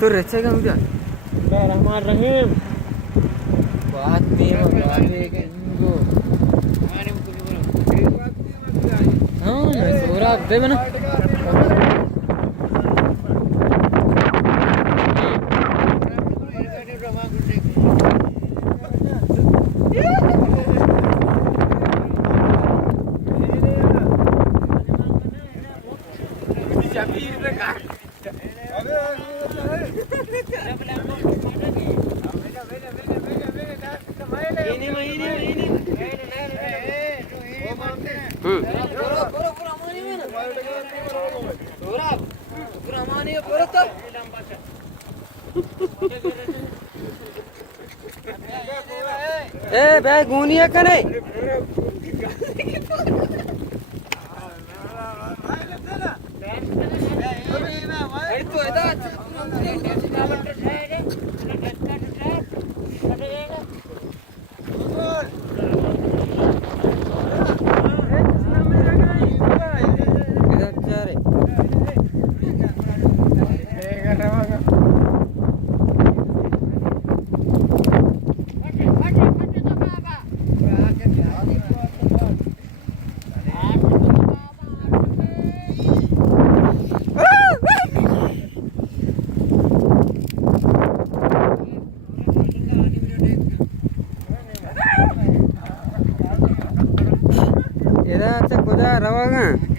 तो रचा का मुझे रहमान रहीम बात नहीं है बात है कि इनको हाँ सोरा दे बना ए बे गुनिया का नहीं खुदा रवागा